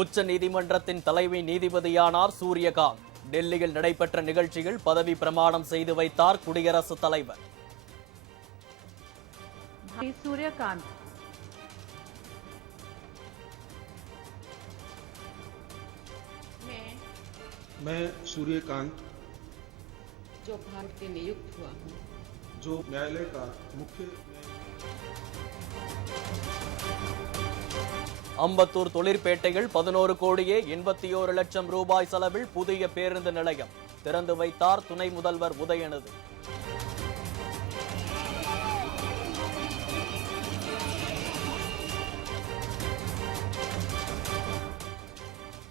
உச்ச நீதிமன்றத்தின் தலைமை நீதிபதியானார் சூரியகாந்த். டெல்லியில் நடைபெற்ற நிகழ்ச்சியில் பதவி பிரமாணம் செய்து வைத்தார் குடியரசுத் தலைவர். सूर्यकांत मैं सूर्यकांत जो भारत के नियुक्त हुआ हूँ, जो न्यायालय का मुख्य அம்பத்தூர் தொழிற்பேட்டையில் 11 கோடியே 81 லட்சம் ரூபாய் செலவில் புதிய பேருந்து நிலையம் திறந்து வைத்தார் துணை முதல்வர் உதயநிதி.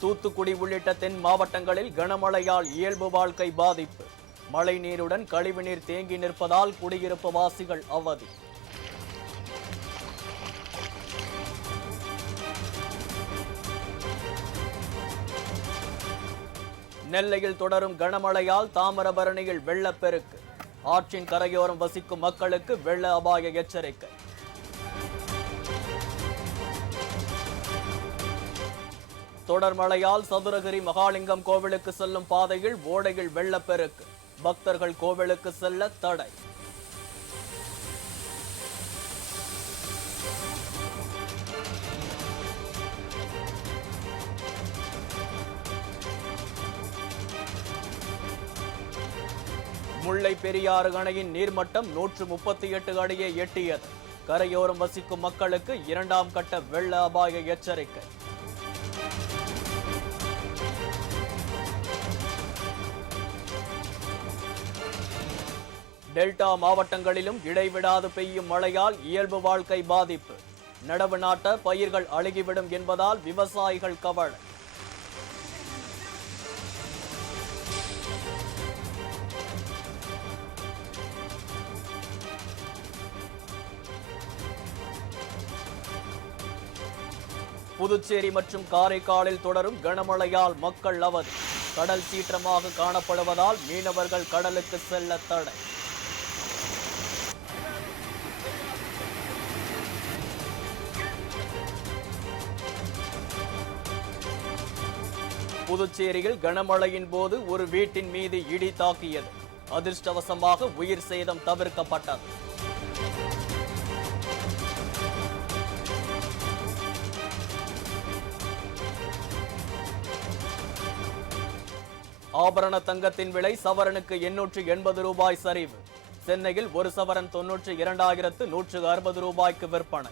தூத்துக்குடி உள்ளிட்ட தென் மாவட்டங்களில் கனமழையால் இயல்பு வாழ்க்கை பாதிப்பு. மழை நீருடன் கழிவுநீர் தேங்கி நிற்பதால் குடியிருப்பு வாசிகள் அவதி. நெல்லையில் தொடரும் கனமழையால் தாமிரபரணியில் வெள்ளப்பெருக்கு. ஆற்றின் கரையோரம் வசிக்கும் மக்களுக்கு வெள்ள அபாய எச்சரிக்கை. தொடர் மழையால் சதுரகிரி மகாலிங்கம் கோவிலுக்கு செல்லும் பாதையில் ஓடையில் வெள்ளப்பெருக்கு. பக்தர்கள் கோவிலுக்கு செல்ல தடை. முல்லை பெரியாறு அணையின் நீர்மட்டம் 138 அடியை எட்டியது. கரையோரம் வசிக்கும் மக்களுக்கு 2ஆம் கட்ட வெள்ள அபாய எச்சரிக்கை. டெல்டா மாவட்டங்களிலும் இடைவிடாது பெய்யும் மழையால் இயல்பு வாழ்க்கை பாதிப்பு. நடவு நாட்ட பயிர்கள் அழுகிவிடும் என்பதால் விவசாயிகள் கவலை. புதுச்சேரி மற்றும் காரைக்காலில் தொடரும் கனமழையால் மக்கள் அவதி. கடல் சீற்றமாக காணப்படுவதால் மீனவர்கள் கடலுக்கு செல்ல தடை. புதுச்சேரியில் கனமழையின் போது ஒரு வீட்டின் மீது இடி தாக்கியது. அதிர்ஷ்டவசமாக உயிர் சேதம் தவிர்க்கப்பட்டது. ஆபரண தங்கத்தின் விலை சவரனுக்கு 880 ரூபாய் சரிவு. சென்னையில் ஒரு சவரன் 92,160 ரூபாய்க்கு விற்பனை.